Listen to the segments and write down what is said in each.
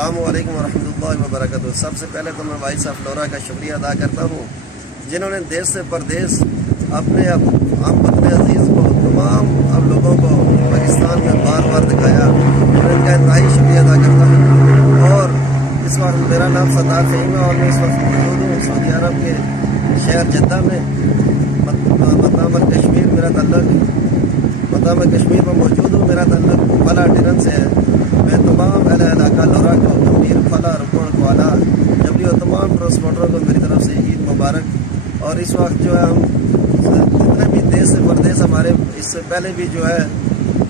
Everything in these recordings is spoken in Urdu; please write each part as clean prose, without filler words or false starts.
السلام علیکم ورحمۃ اللہ وبرکاتہ۔ سب سے پہلے تو میں وائس آف لورا کا شکریہ ادا کرتا ہوں جنہوں نے دیس سے پردیس اپنے ہم وطن عزیز کو تمام اب لوگوں کو پاکستان میں بار بار دکھایا، اور ان کا انتہائی شکریہ ادا کرتا ہوں۔ اور اس وقت میرا نام ستار فہیم ہے اور میں اس وقت موجود ہوں سعودی عرب کے شہر جدہ میں۔ مقام کشمیر میرا تعلق مقام کشمیر میں موجود ہوں۔ میرا تعلق فلا ٹرن سے ہے۔ میں تمام اہل علاقہ لورا کو، امیر فلا رکن کو اعلیٰ جبلی اور تمام ٹرانسپورٹروں کو میری طرف سے عید مبارک۔ اور اس وقت جو ہے ہم جتنے بھی دیس سے پردیس ہمارے اس سے پہلے بھی جو ہے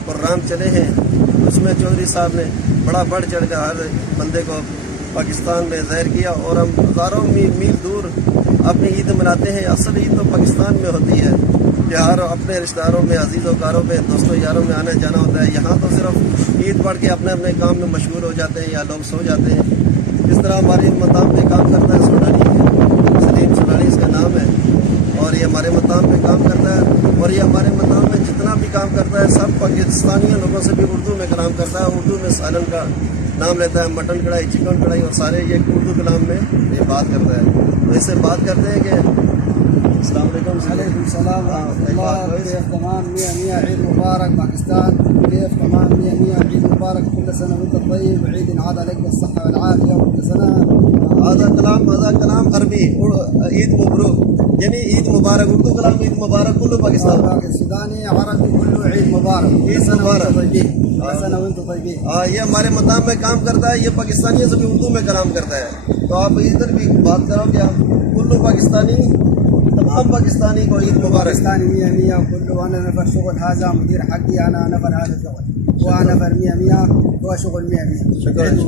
پروگرام چلے ہیں، اس میں چودھری صاحب نے بڑا بڑھ چڑھ کر ہر بندے کو پاکستان میں ظاہر کیا، اور ہم ہزاروں میل دور اپنی عید مناتے ہیں۔ اصل عید تو پاکستان میں ہوتی ہے، تہوار اپنے رشتہ داروں میں، عزیز و کاروں میں، دوستوں یاروں میں آنا جانا ہوتا ہے۔ یہاں تو صرف عید پڑھ کے اپنے اپنے کام میں مشغول ہو جاتے ہیں یا لوگ سو جاتے ہیں۔ اس طرح ہمارے مقام پہ کام کرتا ہے سلیم سونالی اس کا نام ہے، اور یہ ہمارے مقام پہ کام کرتا ہے، اور یہ ہمارے مقام میں جتنا بھی کام کرتا ہے سب پاکستانی لوگوں سے بھی اردو میں کلام کرتا ہے۔ اردو میں سالن کا نام لیتا ہے، مٹن کڑھائی، چکن کڑھائی، اور سارے یہ اردو کلام میں یہ بات کرتا ہے۔ تو اس سے بات کرتے ہیں کہ السلام علیکم۔ وعلیکم السلام ورحمۃ اللہ۔ كيف تمام؟ 100 عيد مبارك باكستان. كيف تمام؟ 100 عيد مبارك. كل سنة وانت طيب، وعيد عاد عليك بالصحة والعافية، وكل سنة. هذا كلام عربي، عید مبروک یعنی عید مبارک، اردو کلام عید مبارک کلو پاکستان، باكستاني عربي كله عيد مبارك. عيد مبارك. كل سنة وانت طيبين. یہ ہمارے مقام میں کام کرتا ہے، یہ پاکستانیوں سے بھی اردو میں کلام کرتا ہے۔ تو آپ ادھر بھی بات کرو کہ کلو پاکستانی، تمام پاکستانی کو عید مبارک۔ باكستاني 100 وكله. أنا نفر شغل هذا مدير حقي، أنا نفر هذا الشغل، وأنا نفر 100 هو شغل 100. شکریہ۔